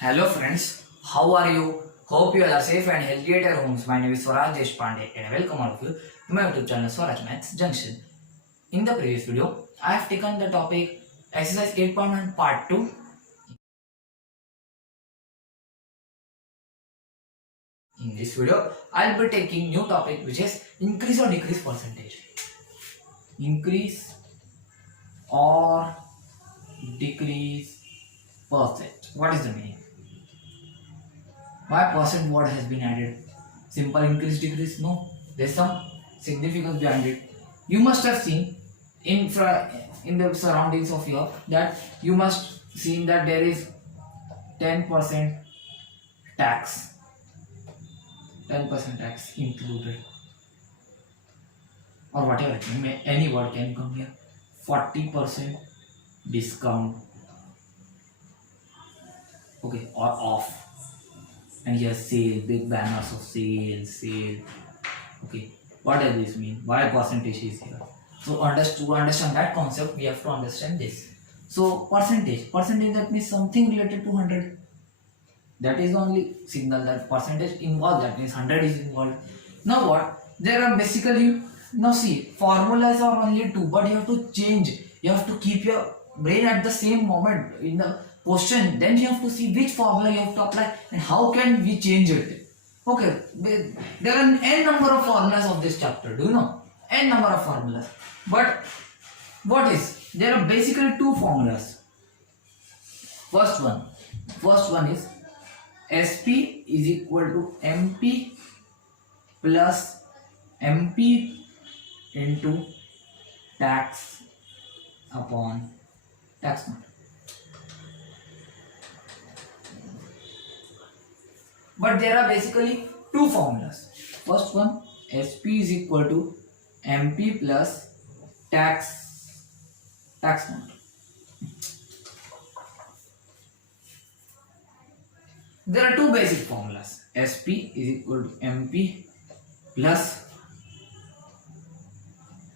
Hello friends, how are you? Hope you all are safe and healthy at your homes. My name is Swaraj Deshpande and I welcome all of you to my YouTube channel Swaraj Maths Junction. In the previous video, I have taken the topic exercise 8.1 part 2. In this video, I will be taking new topic which is increase or decrease percentage. Increase or decrease percent. What is the meaning? Why percent word has been added? Simple increase decrease? No. There's some significance behind it. You must have seen in the surroundings of your that you must seen that there is 10% tax. 10% tax included. Or whatever, any word can come here. 40% discount. Okay, or off. And here sale, big banners of sale. Okay, what does this mean? Why percentage is here? So to understand that concept, we have to understand this. So percentage that means something related to 100. That is the only signal that percentage involved. That means 100 is involved. Now what? There are basically, now see, formulas are only two, but you have to change. You have to keep your brain at the same moment in the question. Then you have to see which formula you have to apply and how can we change it. Okay, there are n number of formulas of this chapter. Do you know? N number of formulas. But what is? There are basically two formulas. First one is SP is equal to MP plus MP into tax upon tax note. But there are basically two formulas. First one, SP is equal to MP plus tax note. There are two basic formulas. SP is equal to MP plus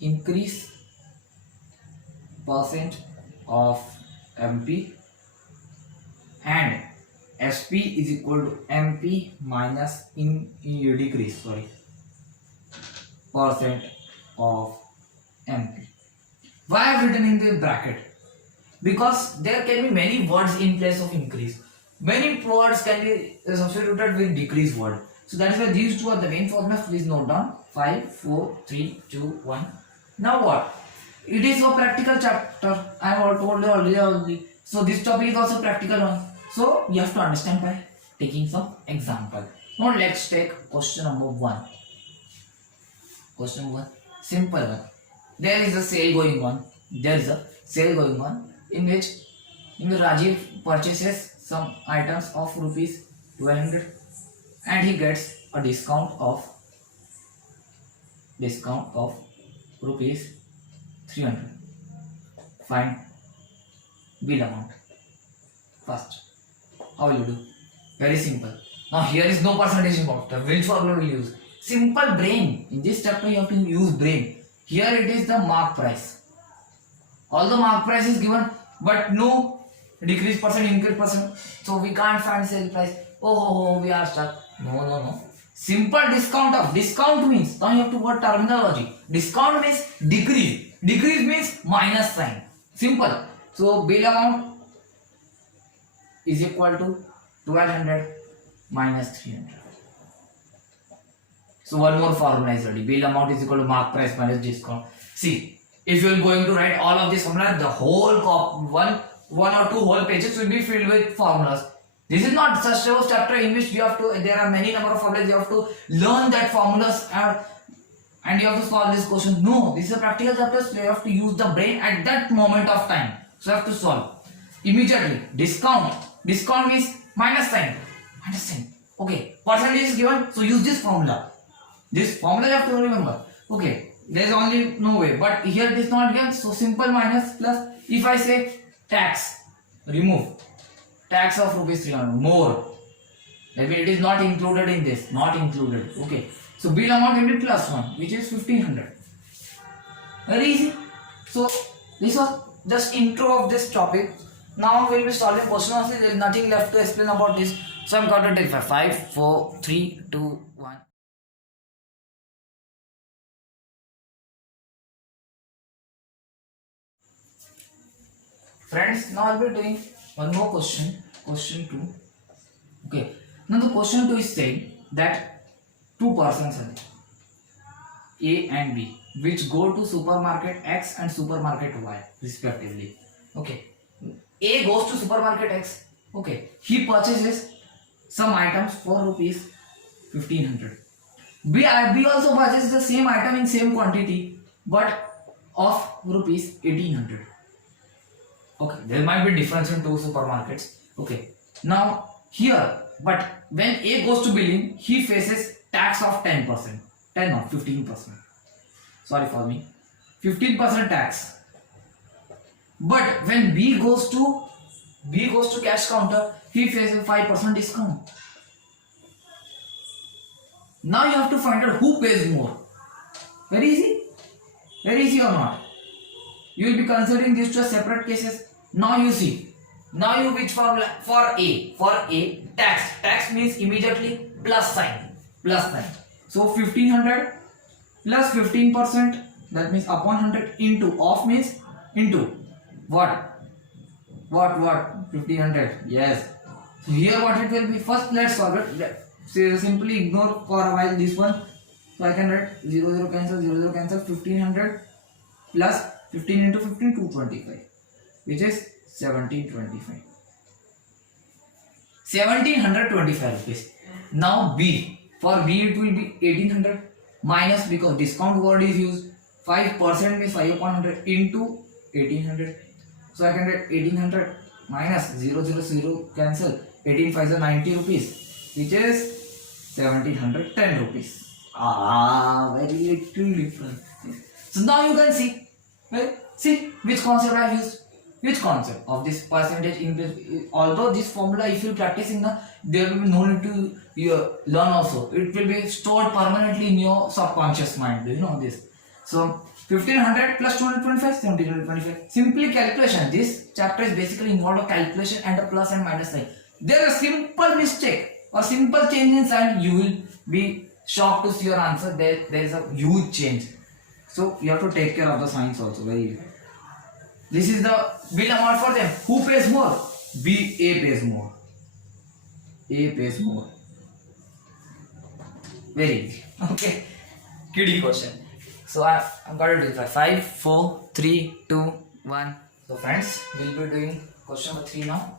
increase percent of MP and SP is equal to MP minus decrease percent of MP. Why I have written in the bracket? Because there can be many words in place of increase. Many words can be substituted with decrease word. So that is why these two are the main formulas. Please note down 5, 4, 3, 2, 1. Now what? It is a practical chapter. I have told you already. So this topic is also practical one. So you have to understand by taking some example. Now let's take question number 1. Question number 1, simple one. There is a sale going on. In which Rajiv purchases some items of rupees 1200 and he gets a discount of rupees 300. Find bill amount. First, how will you do? Very simple. Now here is no percentage involved. Which formula will you use? Simple brain. In this chapter you have to use brain. Here it is the mark price. Although mark price is given, but no decrease percent, increase percent. So we can't find sale price. Oh, we are stuck. No. Simple discount of. Discount means, now you have to word terminology. Discount means decrease. Decrease means minus sign. Simple. So bill amount is equal to 1200 minus 300. So one more formula is ready. Bill amount is equal to mark price minus discount. See, if you are going to write all of this formula, the whole one or two whole pages will be filled with formulas. This is not such a chapter in which you have to, there are many number of formulas, you have to learn that formulas and you have to solve this question. No, this is a practical chapter, so you have to use the brain at that moment of time. So you have to solve immediately. Discount is minus sign. Okay, percentage is given, so use this formula. This formula you have to remember. Okay, there is only no way, but here it is not given, so simple minus plus. If I say tax, remove tax of rupees 300 more. Maybe it is not included in this, not included. Okay, so bill amount will be plus 1, which is 1500. Very easy. So this was just intro of this topic. Now we will be solving question only. There is nothing left to explain about this. So I'm going to take 5, 4, 3, 2, 1. Friends, now I'll be doing one more question. Question 2. Okay. Now the question 2 is saying that two persons are there, A and B, which go to supermarket X and supermarket Y respectively. Okay. A goes to supermarket X. Okay. He purchases some items for rupees 1500. B also purchases the same item in same quantity but of rupees 1800. Okay. There might be difference in two supermarkets. Okay. Now here, but when A goes to billing, he faces tax of 10%. 10 or 15%. Sorry for me. 15% tax. But when B goes to cash counter, he faces 5% discount. Now you have to find out who pays more. Very easy? Very easy or not? You will be considering these two separate cases. Now you see. Now you which formula for A? For A, tax. Tax means immediately plus sign. Plus sign. So 1500 plus 15%, that means upon 100 into off means into what? 1500. Yes. So here what it will be? First let's solve it. So simply ignore for a while this one. So I can write 0 cancel, 0 cancel, 1500 plus 15 into 15, 225, which is 1725. 1725 rupees. Now B. For B it will be 1800 minus, because discount word is used, 5% means 5 upon 100 into 1800. So I can write 1800 minus 0 cancel, 18 5 is 90 rupees, which is 1710 rupees. Very little difference. So now you can see, well, see which concept I have used. Which concept of this percentage increase? Although this formula, if you practice in the, there will be no need to learn also. It will be stored permanently in your subconscious mind. You know this. So 1500 plus 225, 1725. Simply calculation. This chapter is basically involved of calculation and a plus and minus sign. There is a simple mistake or simple change in sign, you will be shocked to see your answer. There is a huge change. So you have to take care of the signs also. Very. This is the bill amount for them. Who pays more? B. A pays more. A pays more. Very easy. Okay. Kiddie question. So I'm going to do it. 5, 4, 3, 2, 1. So friends, we'll be doing question number 3 now.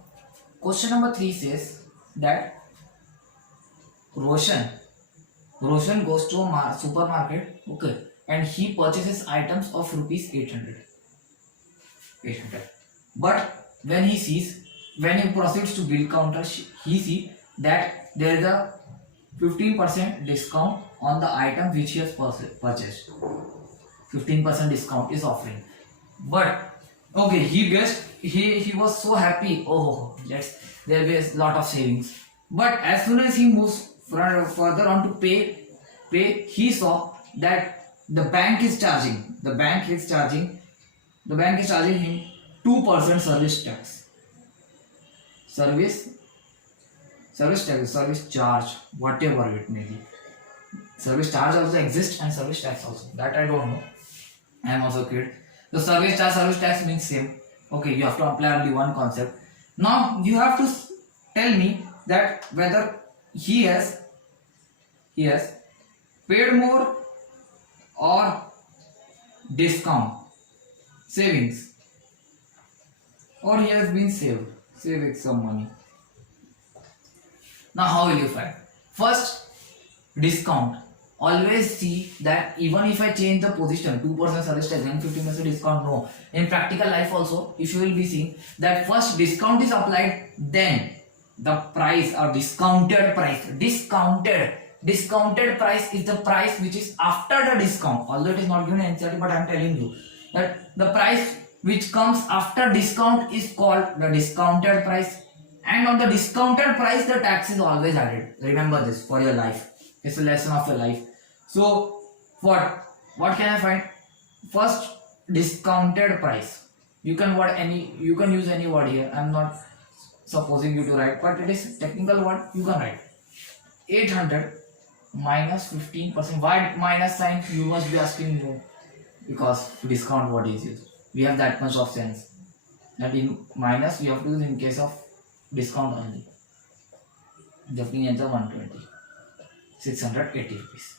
Question number 3 says that Roshan goes to a supermarket, okay, and he purchases items of rupees 800. But when he proceeds to bill counter, he sees that there is a 15% discount on the item which he has purchased. 15% discount is offering. But okay, he was so happy. Oh, there is lot of savings. But as soon as he moves further on to pay, he saw that the bank is charging him 2% service tax. Service charge, whatever it may be. Service charge also exists and service tax also. That I don't know. I am also kid. The service tax means same. Okay, you have to apply only one concept. Now you have to tell me that whether he has paid more or discount, savings, or he has been saving some money. Now how will you find? First, discount. Always see that even if I change the position, 2% service tax and 15% discount, no. In practical life also, if you will be seeing that first discount is applied, then the price or discounted price is the price which is after the discount. Although it is not given in NCERT, but I am telling you that the price which comes after discount is called the discounted price, and on the discounted price the tax is always added. Remember this for your life. It's a lesson of your life. So what can I find? First, discounted price. You can use any word here. I'm not supposing you to write, but it is technical word. You can write 800 minus 15%. Why minus sign? You must be asking no, because discount word is used. We have that much of sense that in minus we have to use in case of discount only. Definitely enter 120, 680 rupees.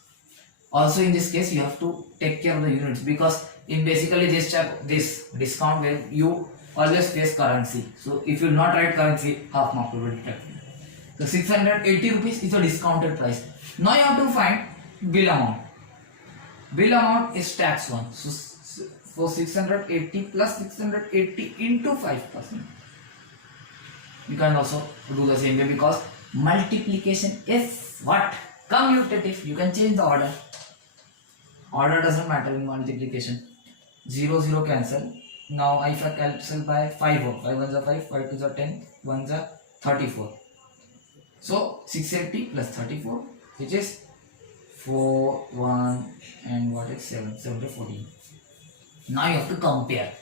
Also in this case you have to take care of the units, because in basically this discount where you always face currency. So if you not write currency, half mark will be deducted. So 680 rupees is a discounted price. Now you have to find bill amount. Bill amount is tax one. So for 680 plus 680 into 5%. You can also do the same way, because multiplication is what? Commutative. You can change the order. Order doesn't matter in multiplication. 0 0 cancel. Now if I cancel by 5 1s are 5, 5 2s are 10, 1s are 34. So 680 plus 34, which is 4 1 and what is 7 7 to 14. Now you have to compare.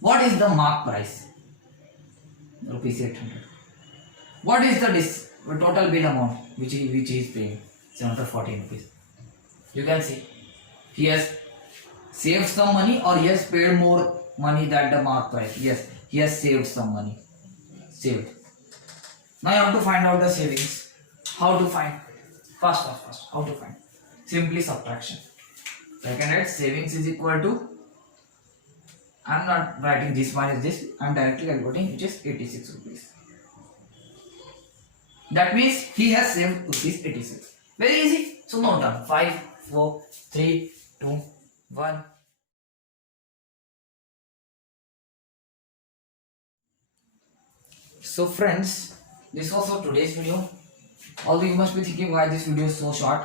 What is the mark price? Rupees 800. What is the total bill amount which he is paying? 714 rupees. You can see he has saved some money, or he has paid more money than the mark price. Yes, he has saved some money. Saved. Now you have to find out the savings. How to find? First. How to find? Simply subtraction. Second, right? Savings is equal to, I'm not writing this minus this, I'm directly calculating, which is 86 rupees. That means he has saved rupees 86. Very easy. So note down. 5, 4, 3, 2, 1. So friends, this was for today's video. Although you must be thinking why this video is so short.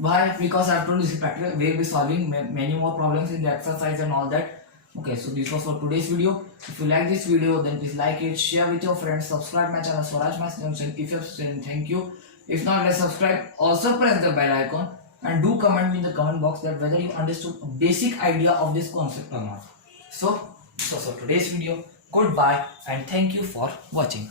Why? Because I have told you this is practical. We will be solving many more problems in the exercise and all that. Okay, so this was for today's video. If you like this video, then please like it, share with your friends, subscribe my channel Swaraj Maths Junction. If you have seen, thank you. If not, let's subscribe. Also press the bell icon and do comment in the comment box that whether you understood a basic idea of this concept or not. So today's video. Goodbye and thank you for watching.